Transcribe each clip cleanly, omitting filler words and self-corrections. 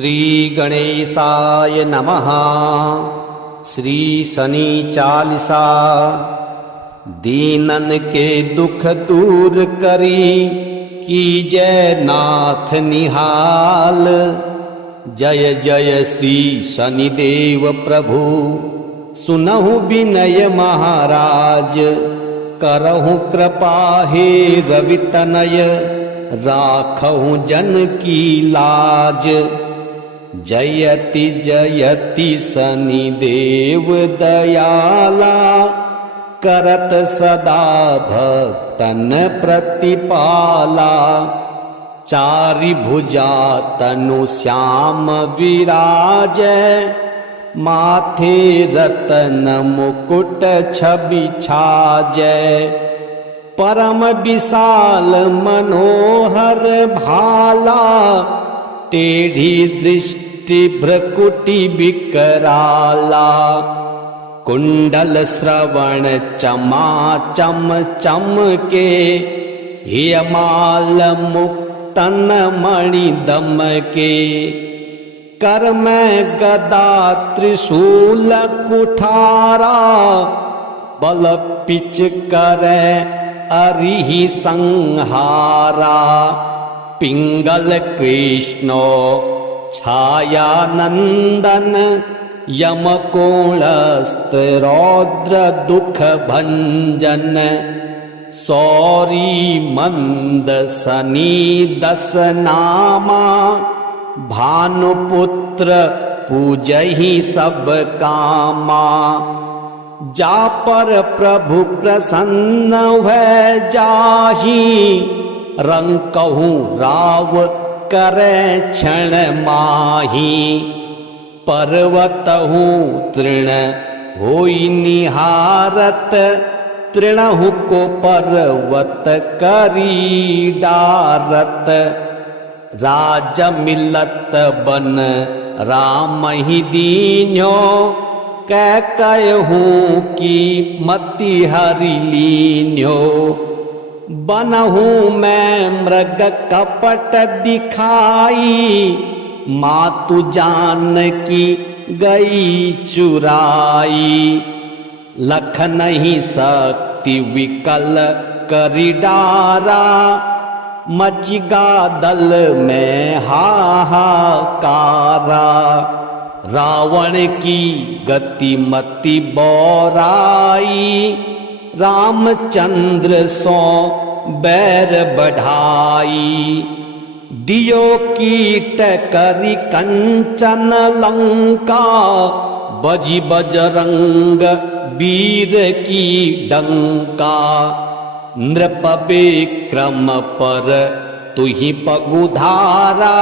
श्री गणेशाय नमः। श्री शनि चालीसा। दीनन के दुख दूर करी, कीजय नाथ निहाल। जय जय श्री शनिदेव प्रभु, सुनहु विनय महाराज। करहु कृपा हे रवि तनय, राखहु जन की लाज। जयति जयति शनिदेव दयाला, करत सदा भक्तन प्रतिपाला। चारि भुजा तनु श्याम विराजै, माथे रतन मुकुट छवि छाजै। परम विशाल मनोहर भाला, टेढ़ी दृष्टि भ्रकुटि विकराला। कुंडल श्रवण चमा चम चमके, हियमाल मुक्तन मणि दमके। कर में गदा त्रिशूल कुठारा, बल पिच करे अरिहि संहारा। पिंगल कृष्णो छाया नंदन, यमकोणस्त्र रौद्र दुख भंजन। सौरी मंद शनि दस नामा, भानुपुत्र पूजहि सब कामा। जा पर प्रभु प्रसन्न भय जाहि, रंकहु राव करे क्षण माही। पर्वतहु तृण होई निहारत, तृणहु को पर्वत करी डारत। राज मिलत बन राम ही दीन्यो, कहूँ की मति हरि लीन्यो। बनहु मैं मृग कपट दिखाई, मातु जान की गई चुराई। लख नहीं शक्ति विकल करी डारा, मचिगा दल में हाहाकारा। रावण की गति मति बौराई, रामचंद्र सो बैर बढ़ाई। दियो कीट करी कंचन लंका, बजी बजरंग वीर की डंका। नृप विक्रम पर तुहि पगुधारा,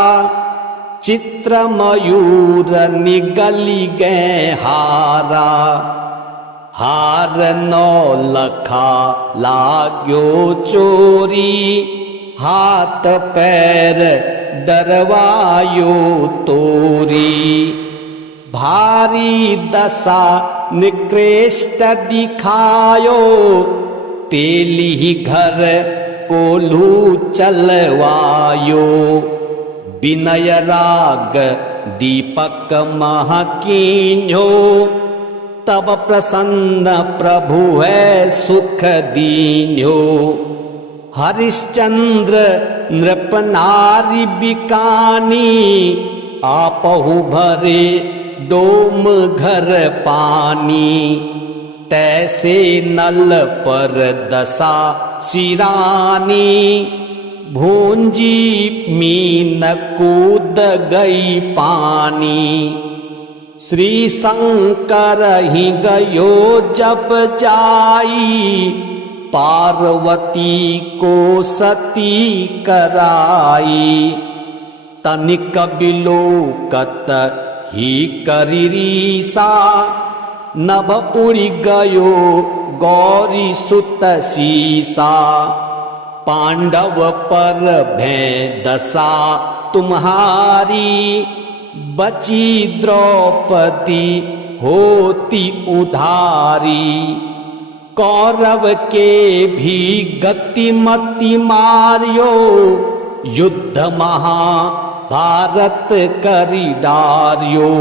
चित्र मयूर निगली गए हारा। हार नौ लखा लाग्यो चोरी, हाथ पैर डरवायो तोरी। भारी दशा निकृष्ट दिखायो, तेली घर कोल्हू चलवायो। विनय राग दीपक महकीन्यो, तब प्रसन्न प्रभु है सुख दीन्यो। हरिश्चंद्र नृप नारी बिकानी, आपहु भरे डोम घर पानी। तैसे नल पर दशा सिरानी, भूंजी मीन कूद गई पानी। श्री शंकर ही गयो जब जाई, पार्वती को सती कराई। तनिक बिलोकत ही करिरीसा, नभ उड़ी गयो गौरी सुत सीसा। पांडव पर भय दशा तुम्हारी, बची द्रौपदी होती उधारी। कौरव के भी गति मति मारियो, युद्ध महा भारत करी डार्यो,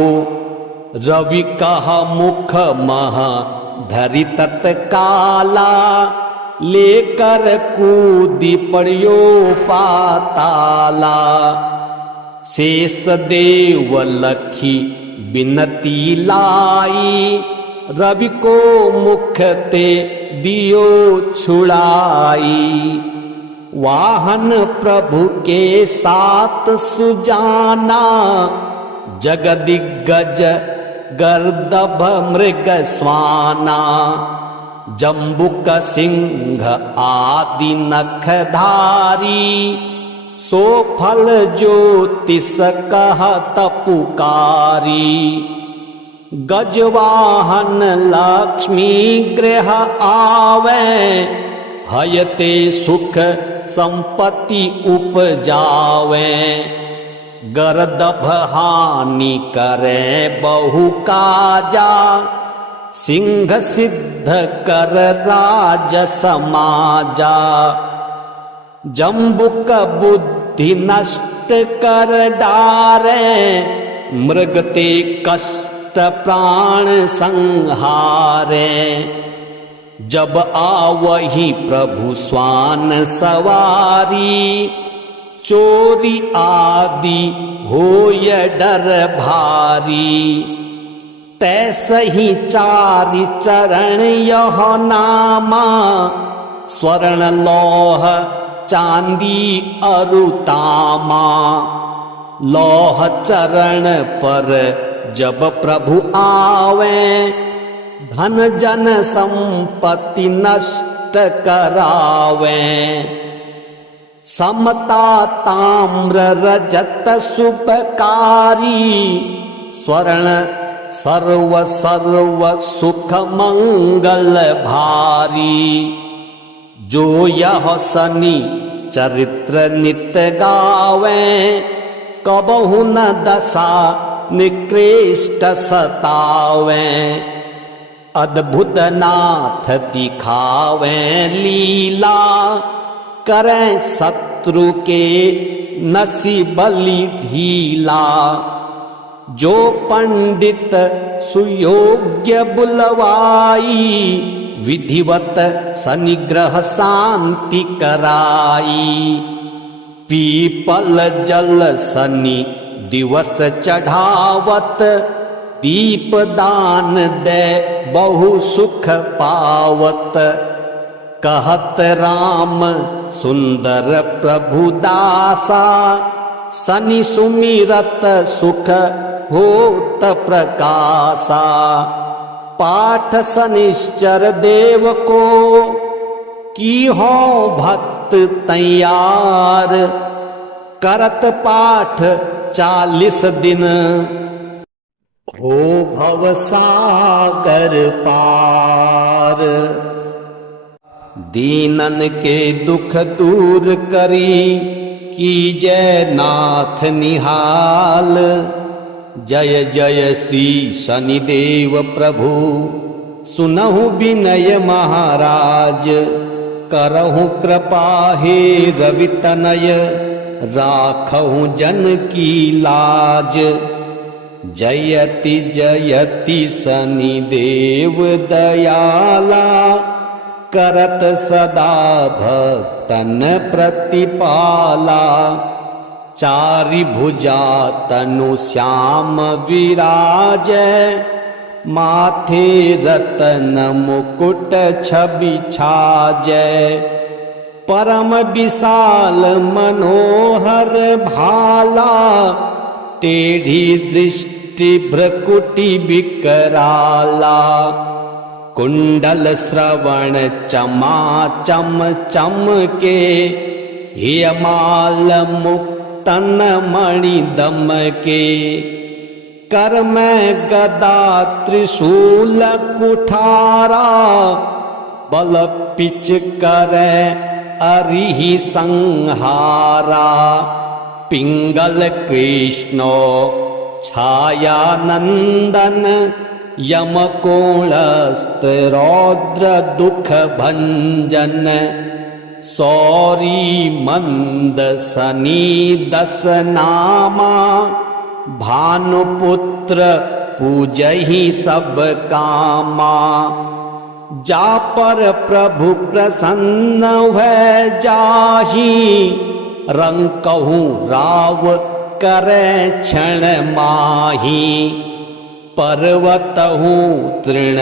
रवि कह मुख मह धरि तत्काला, लेकर कूदी पड़ियो पाताला। शेष देव लखी बिनती लाई, रवि को मुख ते दियो छुड़ाई। वाहन प्रभु के साथ सुजाना, जगदिग्गज गर्दभ मृग स्वाना। जम्बुक सिंह आदि नखधारी, सो फल ज्योतिष कहत पुकारी। गजवाहन लक्ष्मी गृह आवे, हयते सुख संपत्ति उपजावे। गर्दभ हानि करे बहु काजा, सिंह सिद्ध कर राज समाजा। जम्बुक बुद्धि नष्ट कर डारे, मृगते कष्ट प्राण संहारे। जब आवही प्रभु स्वान सवारी, चोरी आदि होय डर भारी। तैसही चारि चरण यह नामा, स्वर्ण लौह चांदी अरुतामा। लौह चरण पर जब प्रभु आवे, धन जन संपत्ति नष्ट करावे। समता ताम्र रजत शुभकारी, स्वर्ण सर्व सर्व सुख मंगल भारी। जो यह शनि चरित्र नित गावे, कबहु न दशा निकृष्ट सतावे। अद्भुत नाथ दिखावे लीला, करें शत्रु के नसी बलि ढीला। जो पंडित सुयोग्य बुलवाई, विधिवत शनिग्रह शांति कराई। पीपल जल शनि दिवस चढ़ावत, दीप दान दे बहु सुख पावत। कहत राम सुंदर प्रभु दासा, शनि सुमिरत सुख होत प्रकाशा। पाठ शनिश्चर देव को, की हो भक्त तैयार। करत पाठ 40 दिन, हो भव सागर पार। दीनन के दुख दूर करी, कीजय नाथ निहाल। जय जय श्री शनिदेव प्रभु, सुनहु विनय महाराज। करहु कृपा हे रवि तनय, राखहु जन की लाज। जयति जयति शनिदेव दयाला, करत सदा भक्तन प्रतिपाला। चारि भुजा तनु श्याम विराजय, माथे रतन मुकुट छवि छाजय। परम विशाल मनोहर भाला, टेढ़ी दृष्टि भ्रकुटि विकराला। कुंडल श्रवण चमा चम चम के, हेमाल मुक्तन मणि दम के। कर में गदा त्रिशूल कुठारा, बल पिच करे अरिहि संहारा। पिंगल कृष्ण छाया नंदन, यम कोणस्थ रौद्र दुख भंजन। सौरी मंद सनी दस नामा, भानुपुत्र पूजहि सब कामा। जा पर प्रभु प्रसन्न भय जाहि, रंकहु राव करे क्षण माही। पर्वतहु तृण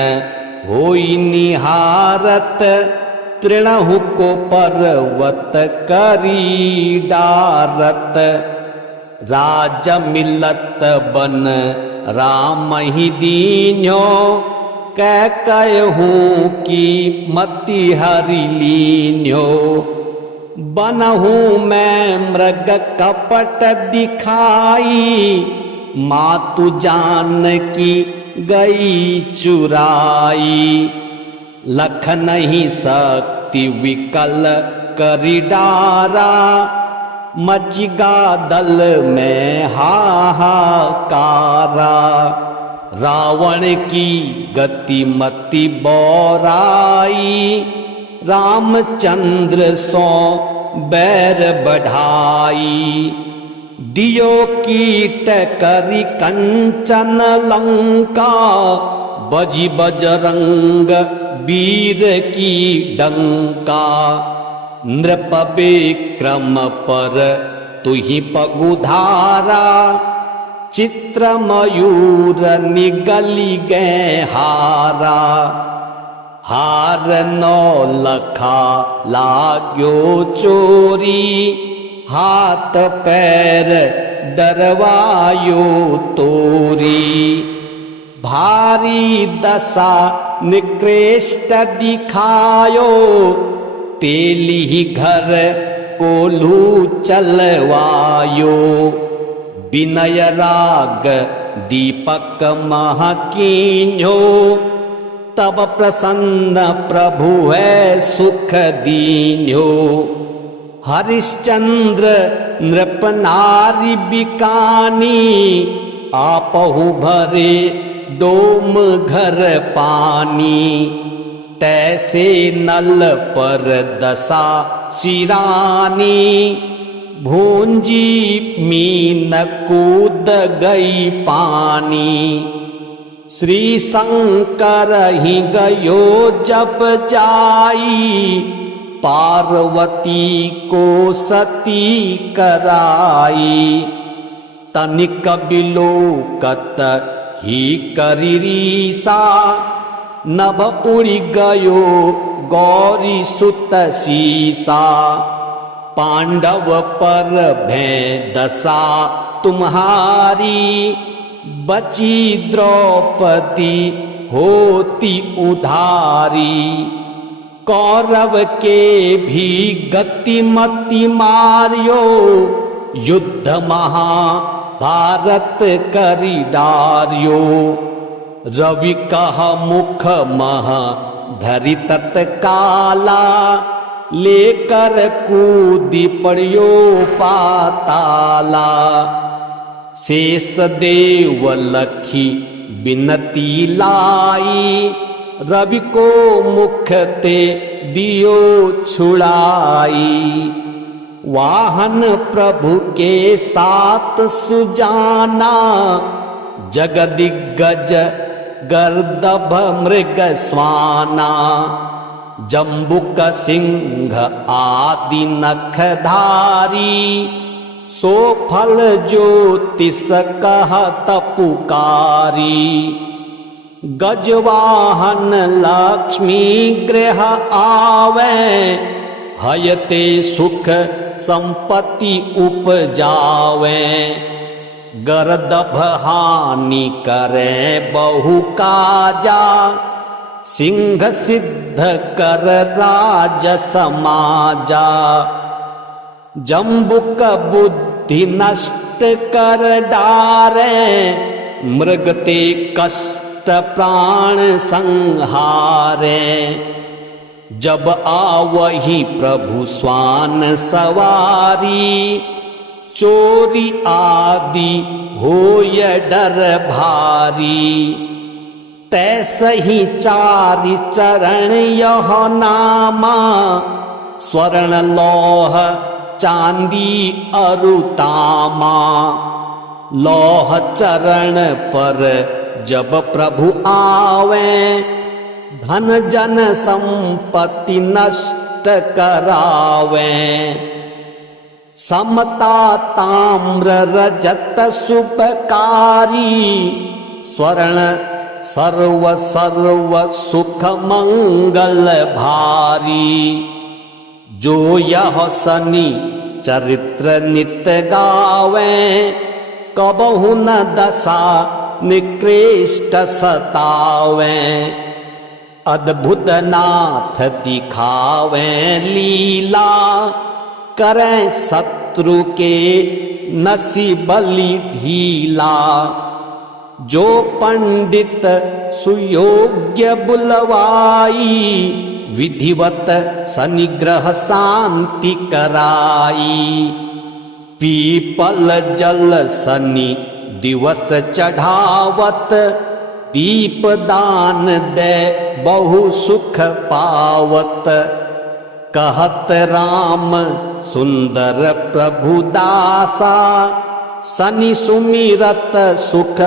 होई निहारत, तृणहु को पर्वत करी डारत। राज मिलत बन राम ही दीन्यो, कै कहूँ की मति हरि लीन्यो। बनहूँ मैं मृग कपट दिखाई, मातु जान की गई चुराई। लख नहीं शक्ति विकल करी डारा, मचिगा दल में हाहाकारा। रावण की गति मति बौराई, रामचंद्र सो बैर बढ़ाई। दियो कीट करी कंचन लंका, बजी बजरंग वीर की डंका। नृप विक्रम पर तुहि पगुधारा, चित्र मयूर निगली गए हारा। हार नौ लखा लाग्यो चोरी, हाथ पैर डरवायो तोरी। भारी दशा निकृष्ट दिखायो, तेली ही घर कोल्हू चलवायो। विनय राग दीपक महकीन्यो, तब प्रसन्न प्रभु है सुख दीन्यो। हरिश्चंद्र नृप नारी बिकानी, आपहु भरे डोम घर पानी। तैसे नल पर दशा सिरानी, भूंजी मीन कूद गई पानी। श्री शंकर ही गयो जब जाई, पार्वती को सती कराई। तनिक बिलोकत ही करीसा, नभ उड़ी गयो गौरी सुत सीसा। पांडव पर भय दशा तुम्हारी, बची द्रौपदी होती उधारी। कौरव के भी गतिमति मारियो, युद्ध महाभारत करी डारियो। रवि कह मुख मह धरि तत्काला, लेकर कूदी पड़ियो पाताला। शेष देव लखी बिनती लाई, रवि को मुख ते दियो छुड़ाई। वाहन प्रभु के साथ सुजाना, जगदिग्गज गर्दभ मृग स्वाना। जम्बुक सिंह आदि नखधारी, सो फल ज्योतिष कहत पुकारी। गजवाहन लक्ष्मी गृह आवे, हयते सुख संपत्ति उपजावे। गर्दभ हानि करे बहु काजा, सिंह सिद्ध कर राज समाजा। जम्बुक बुद्धि नष्ट कर डारे, मृगते कष्ट प्राण संहारे। जब आवही प्रभु स्वान सवारी, चोरी आदि होय डर भारी। तैसही चारि चरण यह नामा, स्वर्ण लौह चांदी अरु तामा। लौह चरण पर जब प्रभु आवे, धन जन संपत्ति नष्ट करावे। समता ताम्र रजत शुभकारी, स्वर्ण सर्व सर्व सुख मंगल भारी। जो यह शनि चरित्र नित गावे, कबहु न दशा निकृष्ट सतावे। अद्भुत नाथ दिखावे लीला, करें शत्रु के नसी बलि ढीला। जो पंडित सुयोग्य बुलवाई, विधिवत शनिग्रह शांति कराई। पीपल जल शनि दिवस चढ़ावत, दीप दान दे बहु सुख पावत। कहत राम सुंदर प्रभु दासा, शनि सुमिरत सुख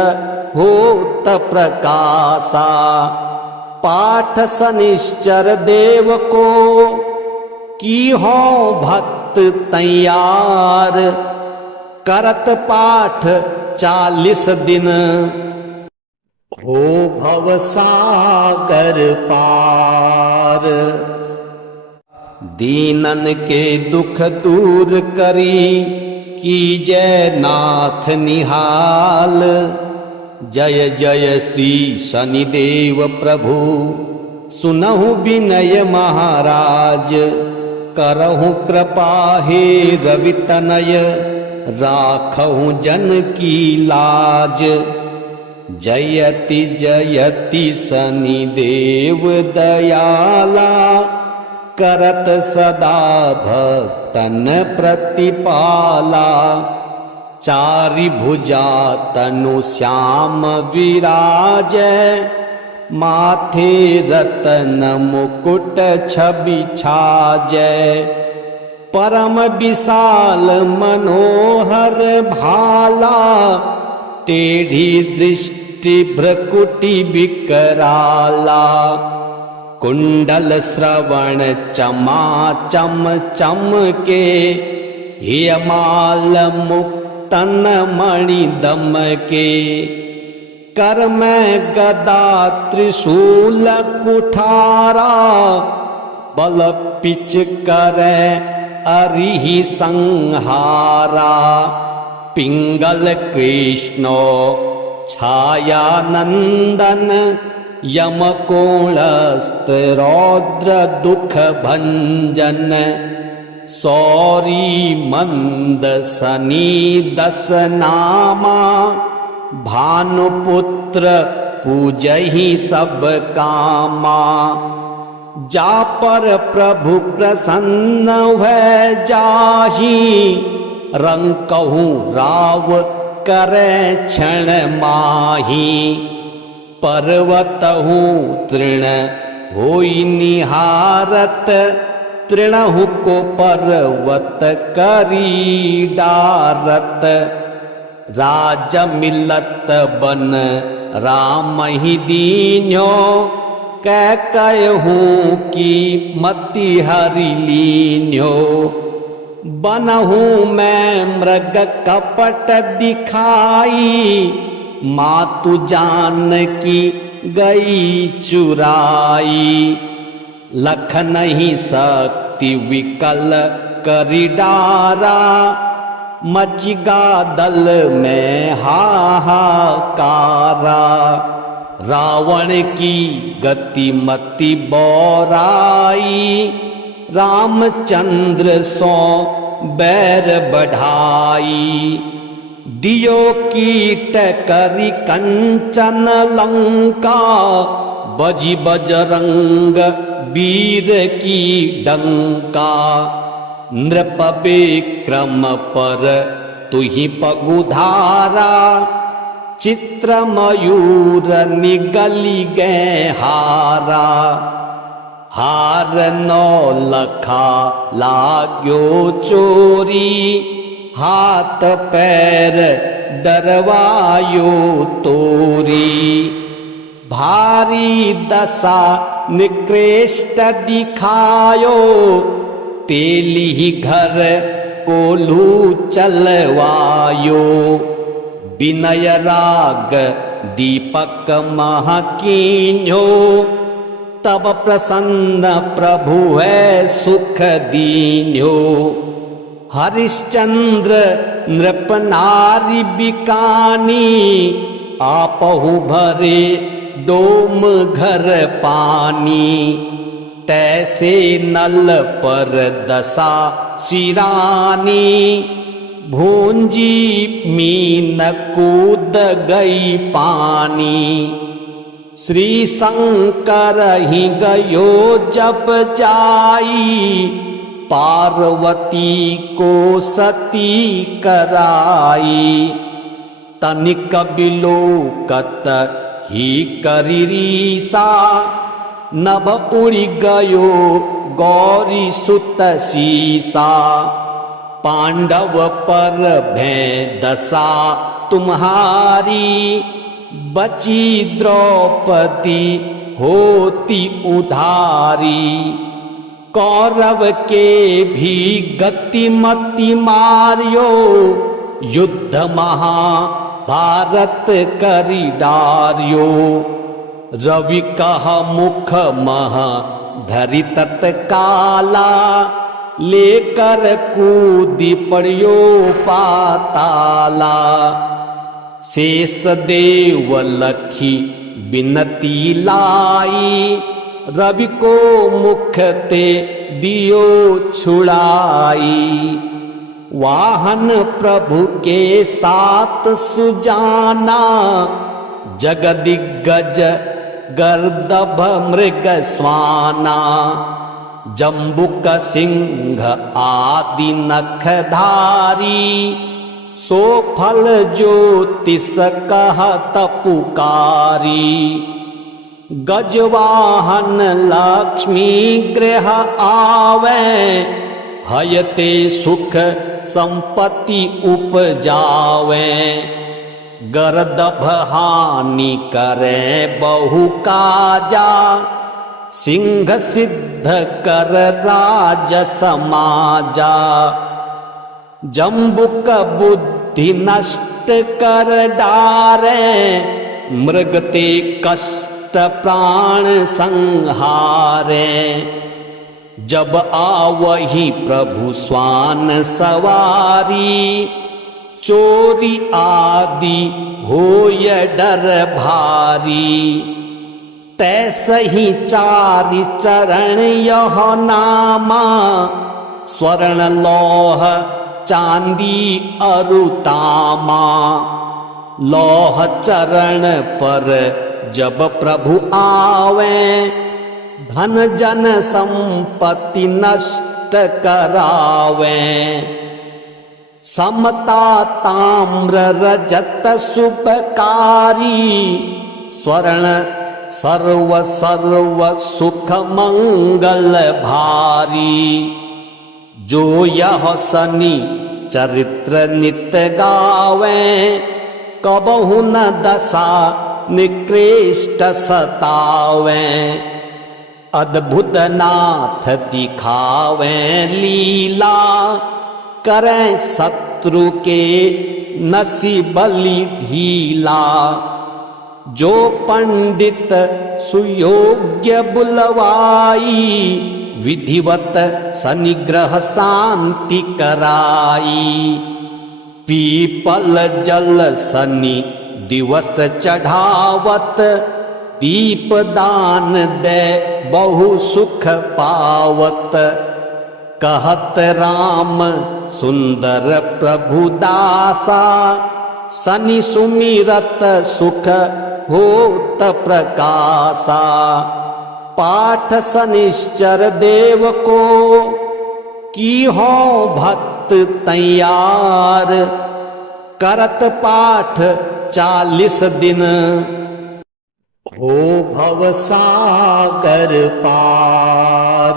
होत प्रकाशा। पाठ शनिश्चर देव को, की हो भक्त तैयार। करत पाठ 40 दिन, हो भव सागर पार। दीनन के दुख दूर करी, कीजय नाथ निहाल। जय जय श्री शनिदेव प्रभु, सुनहु विनय महाराज। करहु कृपा हे रवि तनय, राखहु जन की लाज। जयति जयति शनिदेव दयाला, करत सदा भक्तन प्रतिपाला। चारि भुजा तनु श्याम विराजय, माथे रतन मुकुट छवि छाजय। परम विशाल मनोहर भाला, टेढ़ी दृष्टि भ्रकुटि विकराला। कुंडल श्रवण चमा चम चमके, हियमाल मुक्तन मणि दमके। कर में गदा त्रिशूल कुठारा, बल पिच करे अरिहि संहारा। पिंगल कृष्णो छाया नंदन, यमकोणस्थ रौद्र दुख भंजन। सौरी मंद शनि 10 नामा, भानुपुत्र पूजहि सब कामा। जा पर प्रभु प्रसन्न भय जाहि, रंकहु राव करे क्षण माही। पर्वतहु तृण होई निहारत, तृणहु को पर्वत करी डारत। राज मिलत बन राम ही दीन्यो, कै कहूँ की मति हरि लीन्यो। बनहु मैं मृग कपट दिखाई, मातु जान की गई चुराई। लख नहीं शक्ति विकल करी डारा, मचिगा दल में हाहाकारा। रावण की गति मति बौराई, रामचंद्र सो बैर बढ़ाई। दियो कीट करी कंचन लंका, बजी बजरंग वीर की डंका। नृप विक्रम पर तुहि पगुधारा, चित्र मयूर निगली गए हारा। हार नौ लखा लाग्यो चोरी, हाथ पैर डरवायो तोरी। भारी दशा निकृष्ट दिखायो, तेली घर कोल्हू चलवायो। विनय राग दीपक महकीन्यो, तब प्रसन्न प्रभु है सुख दीन्यो। हरिश्चंद्र नृप नारी बिकानी, आपहु भरे डोम घर पानी। तैसे नल पर दशा सिरानी, भूंजी मीन कूद गई पानी। श्री शंकर ही गयो जब जाई, पार्वती को सती कराई। तनिक बिलोकत ही करिरीसा, नभ उड़ी गयो गौरी सुत सीसा। पांडव पर भय दशा तुम्हारी, बची द्रौपदी होती उधारी। कौरव के भी गतिमति मारियो, युद्ध महाभारत करी डारियो। रवि कह मुख मह धरि तत्काला, लेकर कूदी पड़ियो पाताला। शेष देव लखी बिनती लाई, रवि को मुख ते दियो छुड़ाई। वाहन प्रभु के साथ सुजाना, जगदिग्गज गर्दभ मृग स्वाना। जम्बुक सिंह आदि नखधारी, सो फल ज्योतिष कहत पुकारी। गजवाहन लक्ष्मी गृह आवे, हयते सुख संपत्ति उपजावे। गर्दभ हानि करे बहु काजा, सिंह सिद्ध कर राज समाजा। जम्बुक बुद्धि नष्ट कर डारे, मृगते कष्ट प्राण संहारे। जब आवही प्रभु स्वान सवारी, चोरी आदि होय डर भारी। तैसही चारि चरण यह नामा, स्वर्ण लौह चांदी अरुतामा। लौह चरण पर जब प्रभु आवे, धन जन संपत्ति नष्ट करावे। समता ताम्र रजत शुभकारी, स्वर्ण सर्व सर्व सुख मंगल भारी। जो यह सनी चरित्र नित गावे, कबहु न दशा निकृष्ट सतावे। अद्भुत नाथ दिखावे लीला, करें शत्रु के नसी बलि ढीला। जो पंडित सुयोग्य बुलवाई, विधिवत सनिग्रह शांति कराई। पीपल जल सनि दिवस चढ़ावत, दीप दान दे बहु सुख पावत। कहत राम सुंदर प्रभु दासा, सनि सुमिरत सुख होत प्रकाशा। पाठ शनिश्चर देव को, की हो भक्त तैयार। करत पाठ 40 दिन, हो भवसागर पार।